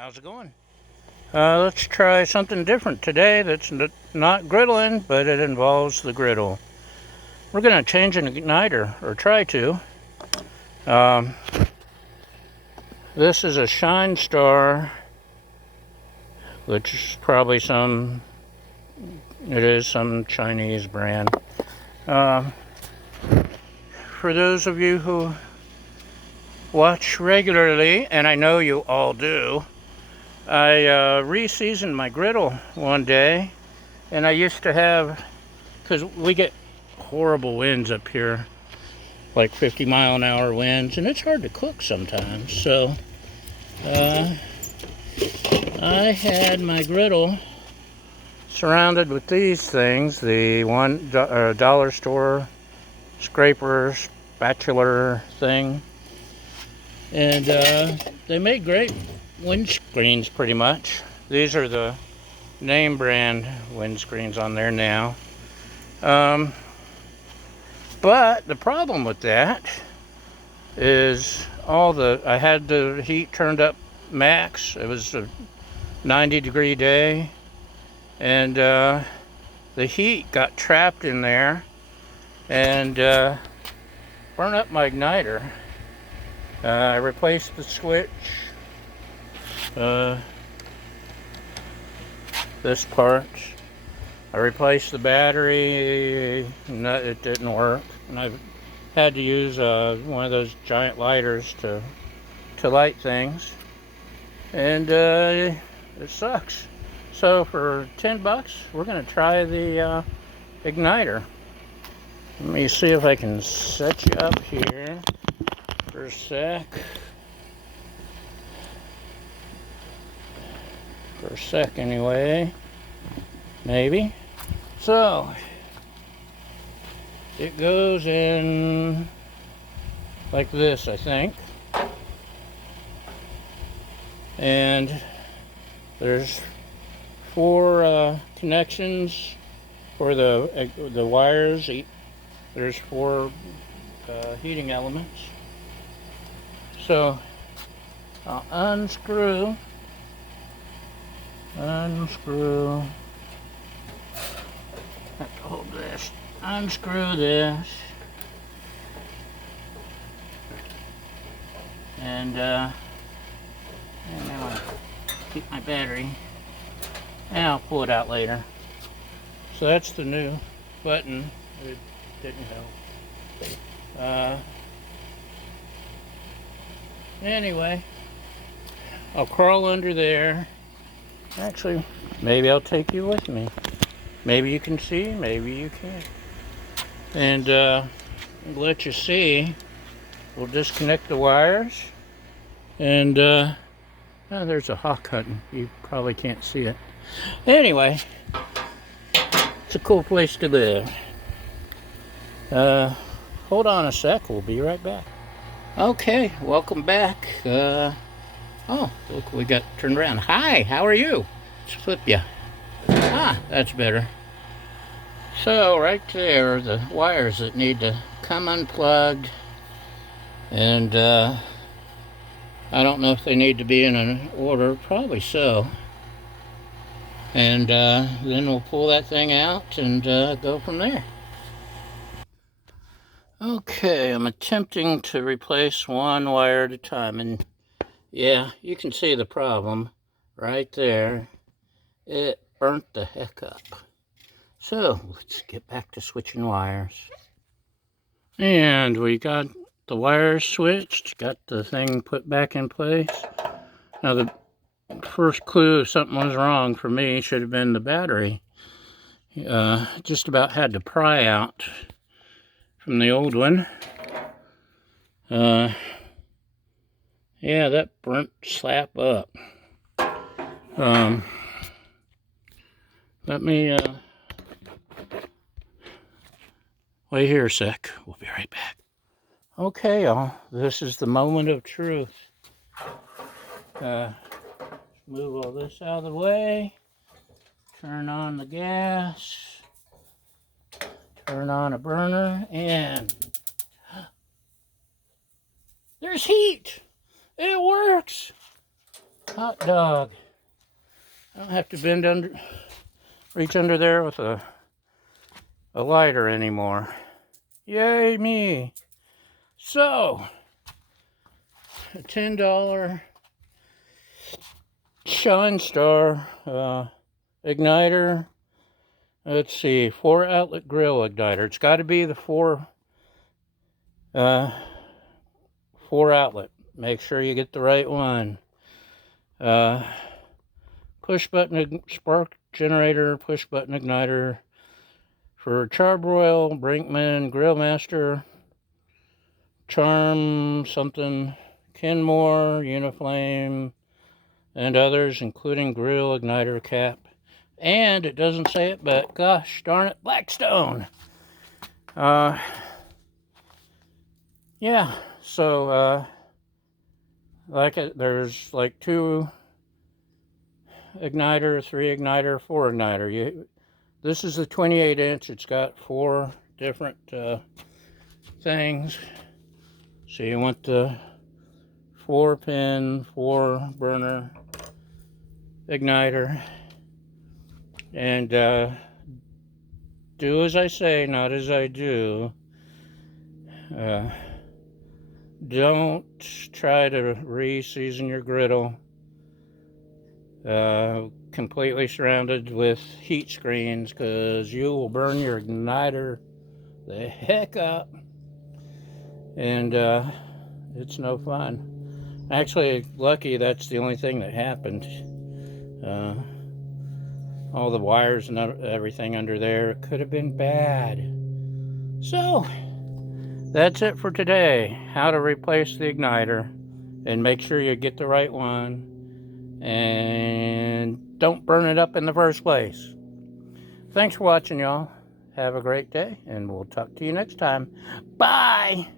How's it going? Let's try something different today that's not griddling, but it involves the griddle. We're going to change an igniter, or try to. Um, this is a Shine Star, which is probably it is some Chinese brand. Um, for those of you who watch regularly, and I know you all do, I re-seasoned my griddle one day, and I used to have, because we get horrible winds up here, like 50-mile-an-hour winds, and it's hard to cook sometimes. So I had my griddle surrounded with these things, the dollar store scraper spatula thing, and they make great windscreens pretty much. These are the name brand windscreens on there now. But the problem with that is I had the heat turned up max. It was a 90-degree day, and the heat got trapped in there and burned up my igniter. I replaced the switch, this part. I replaced the battery. No, it didn't work, and I've had to use one of those giant lighters to light things, and it sucks. So for $10, we're gonna try the igniter. Let me see if I can set you up here for a sec. For a sec, anyway. Maybe. So it goes in like this, I think. And there's 4 connections for the wires. There's 4 heating elements. So I'll unscrew. Have to hold this. Unscrew this. And now I'll keep my battery. And I'll pull it out later. So that's the new button. It didn't help. Anyway, I'll crawl under there. Actually, maybe I'll take you with me. Maybe you can see, maybe you can't. And let you see. We'll disconnect the wires. And oh, there's a hawk hunting. You probably can't see it. Anyway, it's a cool place to live. Hold on a sec. We'll be right back. Okay, welcome back. Oh, look, we got turned around. Hi, how are you? Let's flip you. Ah, that's better. So right there, the wires that need to come unplugged, and I don't know if they need to be in an order, probably so. And then we'll pull that thing out and go from there. Okay, I'm attempting to replace one wire at a time, and yeah, you can see the problem right there. It burnt the heck up. So let's get back to switching wires. And we got the wires switched, got the thing put back in place. Now the first clue if something was wrong for me should have been the battery. Just about had to pry out from the old one. Yeah, that burnt slap up. Let me wait here a sec. We'll be right back. Okay, y'all. This is the moment of truth. Move all this out of the way. Turn on the gas. Turn on a burner, and there's heat. It works. Hot dog. I don't have to reach under there with a lighter anymore. Yay me. So, a $10 Shine Star igniter. Let's see, 4-outlet grill igniter. It's got to be the 4 outlet. Make sure you get the right one. Push button spark generator, push button igniter for Charbroil, Brinkman, Grillmaster, Charm something, Kenmore, Uniflame, and others, including grill igniter cap. And it doesn't say it, but gosh darn it, Blackstone. Yeah, so there's like 2 igniter, 3 igniter, 4 igniter. This is the 28-inch. It's got 4 different things. So you want the 4-pin, 4 burner igniter, and do as I say, not as I do. Don't try to re-season your griddle completely surrounded with heat screens, because you will burn your igniter the heck up, and it's no fun. Actually, lucky that's the only thing that happened. All the wires and everything under there could have been bad. So that's it for today. How to replace the igniter, and make sure you get the right one and don't burn it up in the first place. Thanks for watching, y'all. Have a great day, and we'll talk to you next time. Bye!